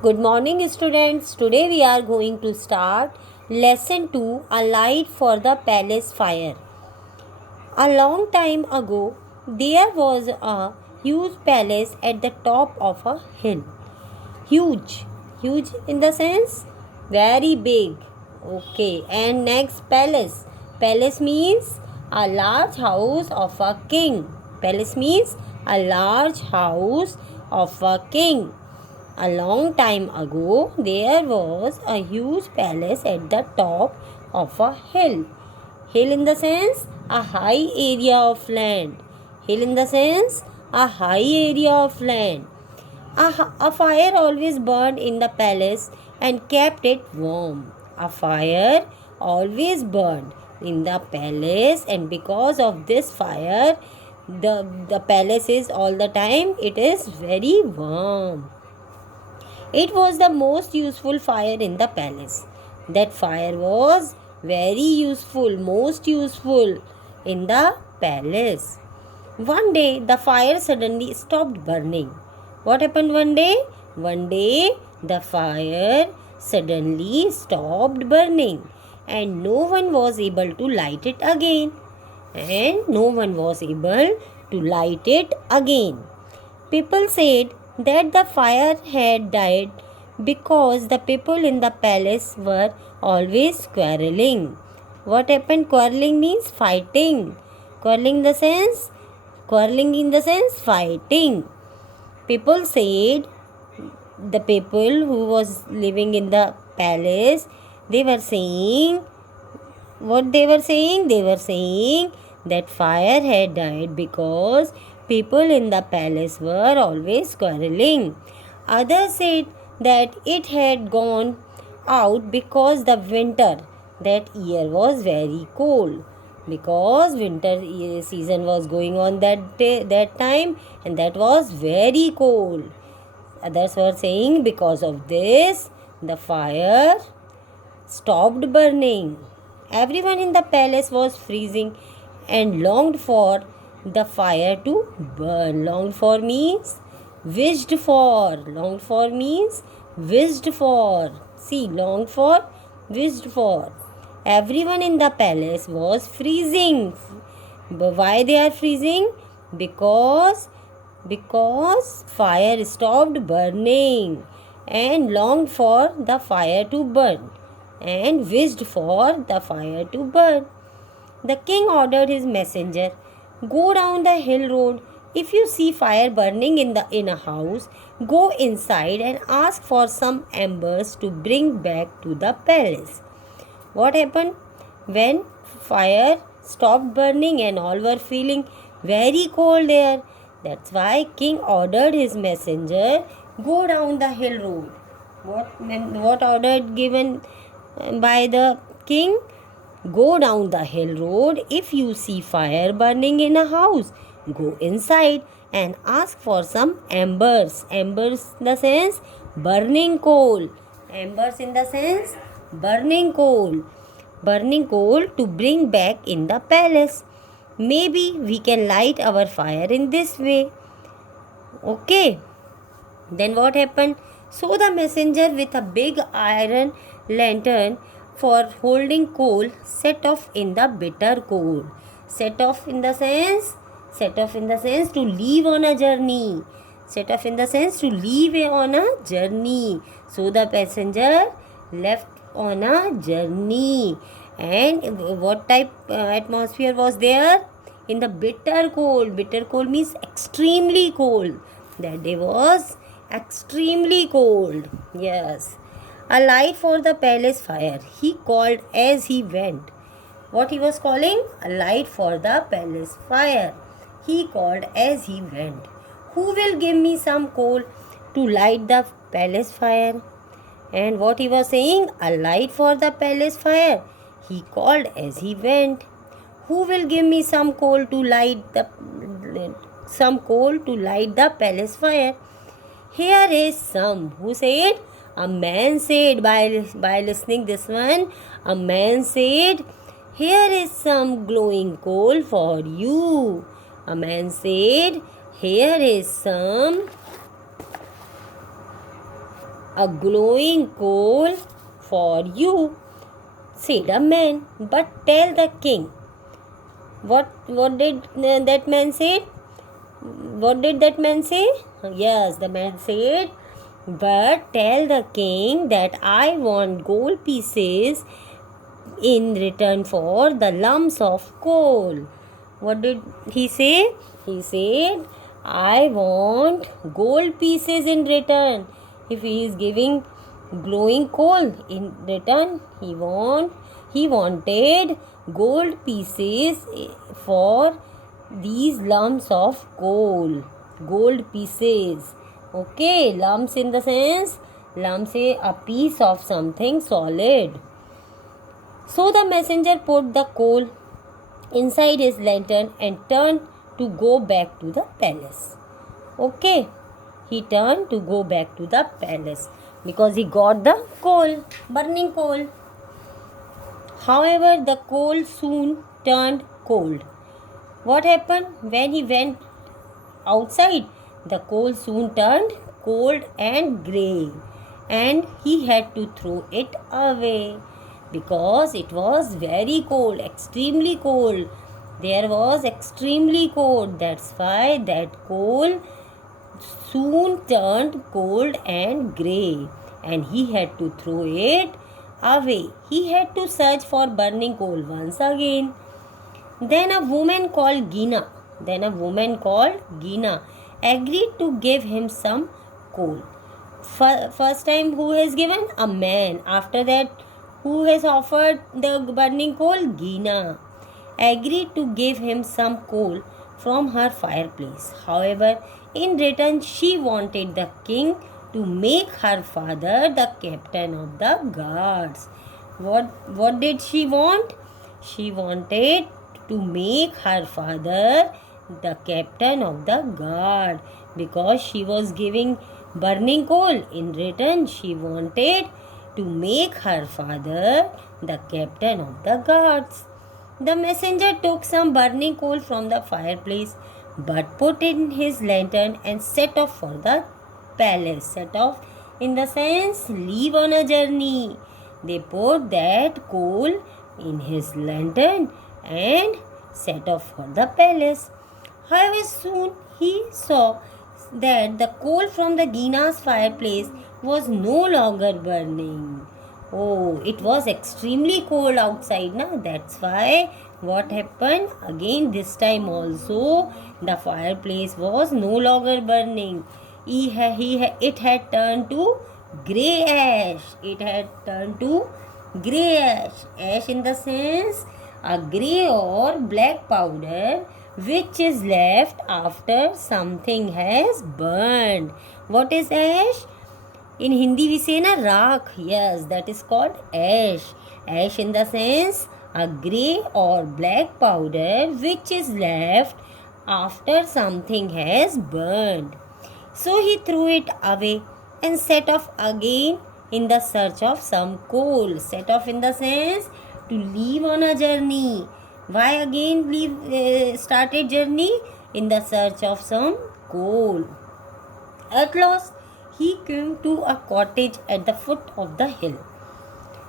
Good morning, students. Today we are going to start lesson 2, A Light for the Palace Fire. A long time ago, there was a huge palace at the top of a hill. Huge. Huge in the sense very big. Okay. And next, palace. Palace means a large house of a king. Palace means a large house of a king. A long time ago, there was a huge palace at the top of a hill. Hill in the sense a high area of land. Hill in the sense a high area of land. A fire always burned in the palace and kept it warm. A fire always burned in the palace, and because of this fire, the palace is all the time it is very warm. It was the most useful fire in the palace. That fire was very useful, most useful in the palace. One day, the fire suddenly stopped burning. What happened one day? One day, the fire suddenly stopped burning, and no one was able to light it again. And no one was able to light it again. People said that the fire had died because the people in the palace were always quarreling. What happened? Quarreling means fighting. Quarreling in the sense fighting. People said the people who was living in the palace, they were saying what they were saying? They were saying that fire had died because people in the palace were always quarreling. Others said that it had gone out because the winter that year was very cold. Because winter season was going on that time, and that was very cold. Others were saying because of this the fire stopped burning. Everyone in the palace was freezing and longed for the fire to burn. Longed for means wished for. Longed for means wished for. See, longed for, wished for. Everyone in the palace was freezing. But why they are freezing? Because fire stopped burning and longed for the fire to burn and wished for the fire to burn. The king ordered his messenger, "Go down the hill road. If you see fire burning in a house, go inside and ask for some embers to bring back to the palace." What happened? When fire stopped burning and all were feeling very cold there. That's why king ordered his messenger, "Go down the hill road." What order given by the king? Go down the hill road. If you see fire burning in a house, go inside and ask for some embers. Embers in the sense burning coal. Embers in the sense burning coal. Burning coal to bring back in the palace. Maybe we can light our fire in this way. Okay. Then what happened? So the messenger with a big iron lantern for holding coal set off in the bitter cold. Set off in the sense to leave on a journey. Set off in the sense to leave on a journey. So the passenger left on a journey. And what type atmosphere was there? In the bitter cold. Bitter cold means extremely cold. That day was extremely cold. Yes. A light for the palace fire. He called as he went. What he was calling? A light for the palace fire. He called as he went. Who will give me some coal to light the palace fire? And what he was saying? A light for the palace fire. He called as he went. Who will give me some coal to light the palace fire? Here is some. Who said? A man said by listening this one. A man said, "Here is some glowing coal for you." A man said, "Here is some a glowing coal for you, said a man. But tell the king. What did that man say? What did that man say? Yes, the man said, but tell the king that I want gold pieces in return for the lumps of coal. What did he say? He said, I want gold pieces in return. If he is giving glowing coal in return, he wanted gold pieces for these lumps of coal. Gold pieces. Okay, lumps in the sense, lumps is a piece of something solid. So the messenger put the coal inside his lantern and turned to go back to the palace. Okay, he turned to go back to the palace because he got the coal, burning coal. However, the coal soon turned cold. What happened when he went outside? The coal soon turned cold and grey, and he had to throw it away because it was very cold, extremely cold. There was extremely cold. That's why that coal soon turned cold and grey, and he had to throw it away. He had to search for burning coal once again. Then a woman called Gina agreed to give him some coal. First time who has given? A man. After that, who has offered the burning coal? Gina agreed to give him some coal from her fireplace. However, in return, she wanted the king to make her father the captain of the guards. What did she want? She wanted to make her father the captain of the guard because she was giving burning coal. In return, she wanted to make her father the captain of the guards. The messenger took some burning coal from the fireplace but put in his lantern and set off for the palace. Set off in the sense leave on a journey. They put that coal in his lantern and set off for the palace. However, soon he saw that the coal from the Gina's fireplace was no longer burning. Oh, it was extremely cold outside now. That's why what happened again this time also the fireplace was no longer burning. It had turned to grey ash. It had turned to grey ash. Ash in the sense a grey or black powder which is left after something has burned. What is ash? In Hindi we say na rakh. Yes, that is called ash. Ash in the sense a grey or black powder which is left after something has burned. So he threw it away and set off again in the search of some coal. Set off in the sense to leave on a journey. Why again started journey? In the search of some coal. At last, he came to a cottage at the foot of the hill.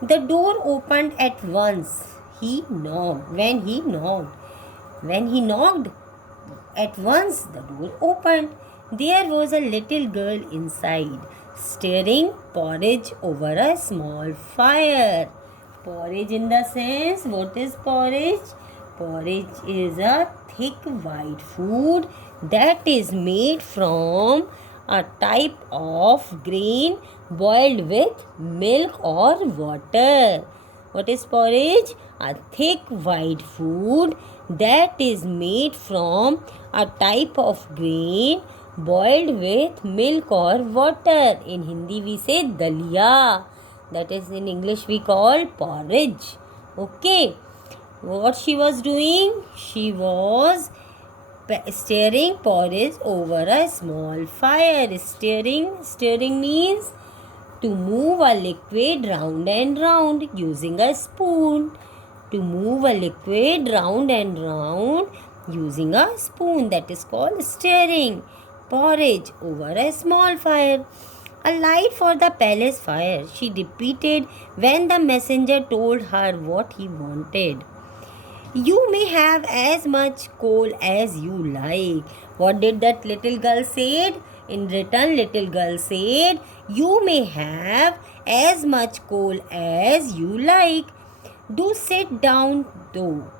The door opened at once. When he knocked, at once the door opened. There was a little girl inside, stirring porridge over a small fire. Porridge in the sense, what is porridge? Porridge is a thick white food that is made from a type of grain boiled with milk or water. What is porridge? A thick white food that is made from a type of grain boiled with milk or water. In Hindi we say dalia. That is in English we call porridge. Okay. What she was doing? She was stirring porridge over a small fire. Stirring means to move a liquid round and round using a spoon. To move a liquid round and round using a spoon. That is called stirring porridge over a small fire. A light for the palace fire, she repeated when the messenger told her what he wanted. You may have as much coal as you like. What did that little girl said? In return, little girl said, you may have as much coal as you like. Do sit down though.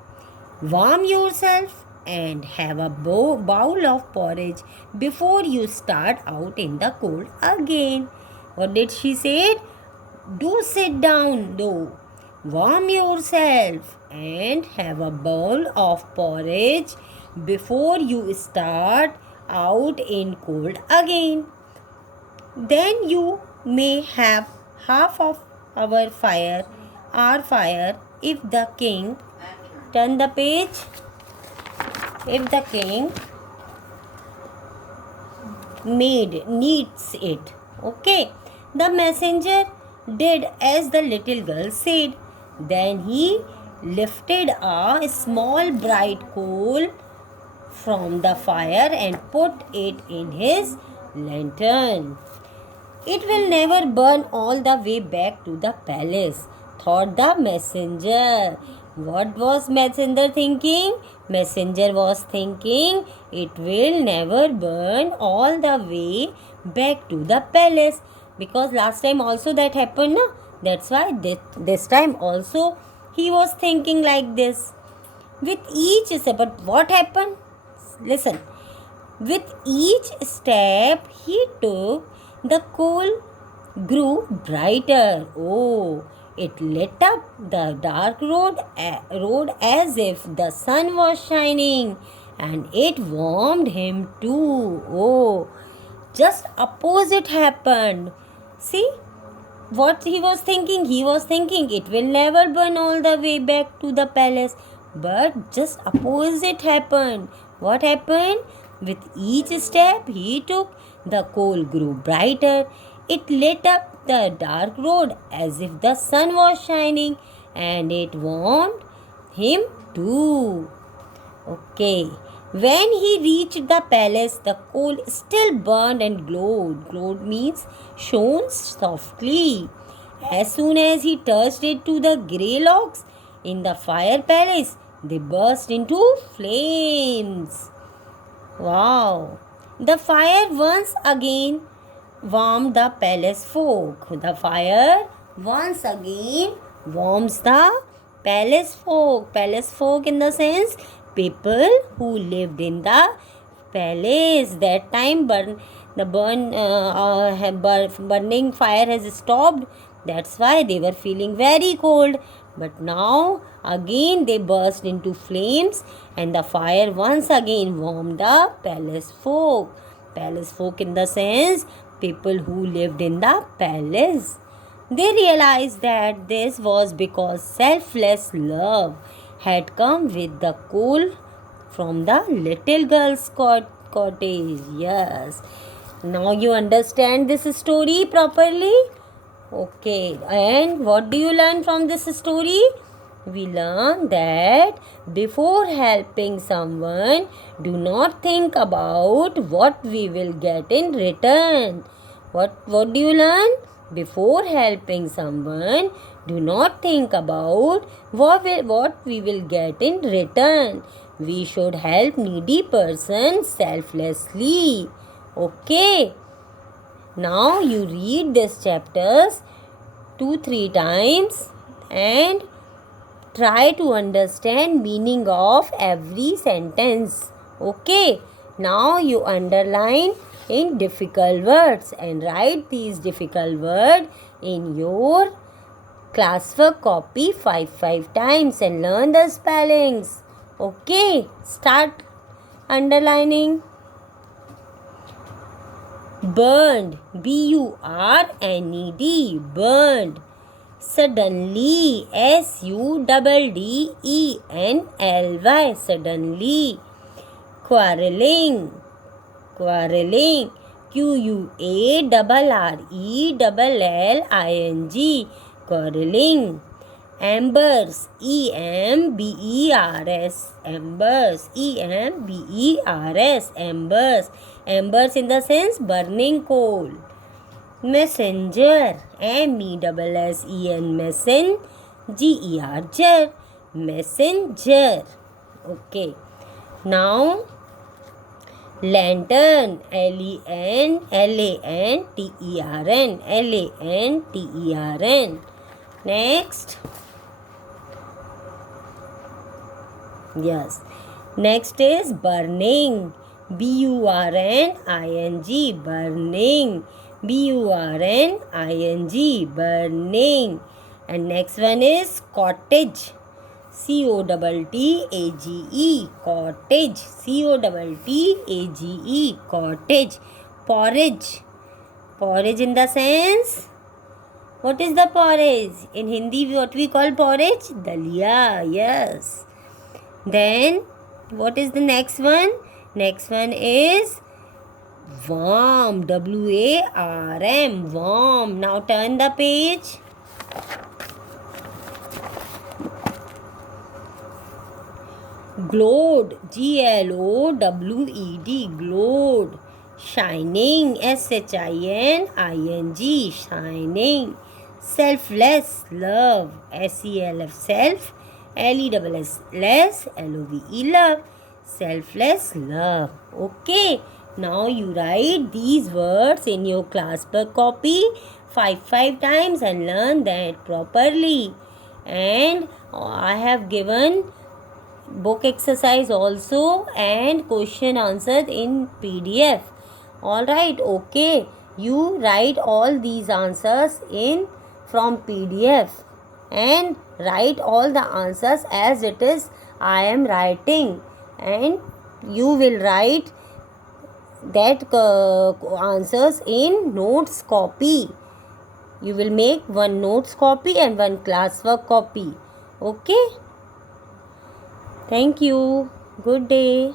Warm yourself and have a bowl of porridge before you start out in the cold again. What did she say? Do sit down though. Warm yourself and have a bowl of porridge before you start out in cold again. Then you may have half of our fire, if the king, turn the page, if the king needs it. Okay. The messenger did as the little girl said. Then he lifted a small bright coal from the fire and put it in his lantern. It will never burn all the way back to the palace, thought the messenger. What was messenger thinking? Messenger was thinking it will never burn all the way back to the palace, because last time also that happened, no? That's why this time also he was thinking like this. With each step, but what happened? Listen. With each step he took, the coal grew brighter. Oh, it lit up the dark road as if the sun was shining, and it warmed him too. Oh, just opposite happened. See what he was thinking? He was thinking it will never burn all the way back to the palace. But just opposite happened. What happened? With each step he took, the coal grew brighter. It lit up the dark road as if the sun was shining, and it warmed him too. Okay. When he reached the palace, the coal still burned and glowed. Glowed means shone softly. As soon as he touched it to the grey logs in the fire palace, they burst into flames. Wow! The fire once again warmed the palace folk. The fire once again warms the palace folk. Palace folk in the sense people who lived in the palace. That time burning fire has stopped. That's why they were feeling very cold. But now again they burst into flames, and the fire once again warmed the palace folk. Palace folk in the sense people who lived in the palace. They realized that this was because selfless love had come with the coal from the little girl's cottage. Yes. Now you understand this story properly? Okay. And what do you learn from this story? We learn that before helping someone, do not think about what we will get in return. What do you learn? Before helping someone, do not think about what we will get in return. We should help needy persons selflessly. Okay. Now you read these chapters 2-3 times and try to understand meaning of every sentence. Okay. Now you underline in difficult words and write these difficult words in your classwork copy 5 times and learn the spellings. Okay, start underlining. Burned, B-U-R-N-E-D, burned. Suddenly, S-U-D-D-E-N-L-Y, suddenly. Quarreling, Q-U-A-R-R-E-L-L-I-N-G, quarreling. Embers, E-M-B-E-R-S, embers, E-M-B-E-R-S, embers. Embers in the sense burning coal. Messenger, MESSEN, messen, GER, ger, messenger. Okay. Now, lantern, LANTERN. Next. Yes. Next is burning, BURNING, burning, BURNING, burning. And next one is cottage, COTTAGE, cottage, COTTAGE, cottage. Porridge, porridge in the sense, what is the porridge? In Hindi, what we call porridge? Dalia, yes. Then, what is the next one? Next one is warm, WARM, warm. Now turn the page. Glowed, GLOWED, glowed. Shining, SHINING, shining. Selfless, love, SELF, self, LESS, LOVE, love. Selfless, love. Okay. Now you write these words in your class book copy 5 times and learn that properly. And I have given book exercise also and question answered in PDF. Alright, okay. You write all these answers in from PDF and write all the answers as it is I am writing, and you will write that answers in notes copy. You will make one notes copy and one classwork copy. Okay. Thank you. Good day.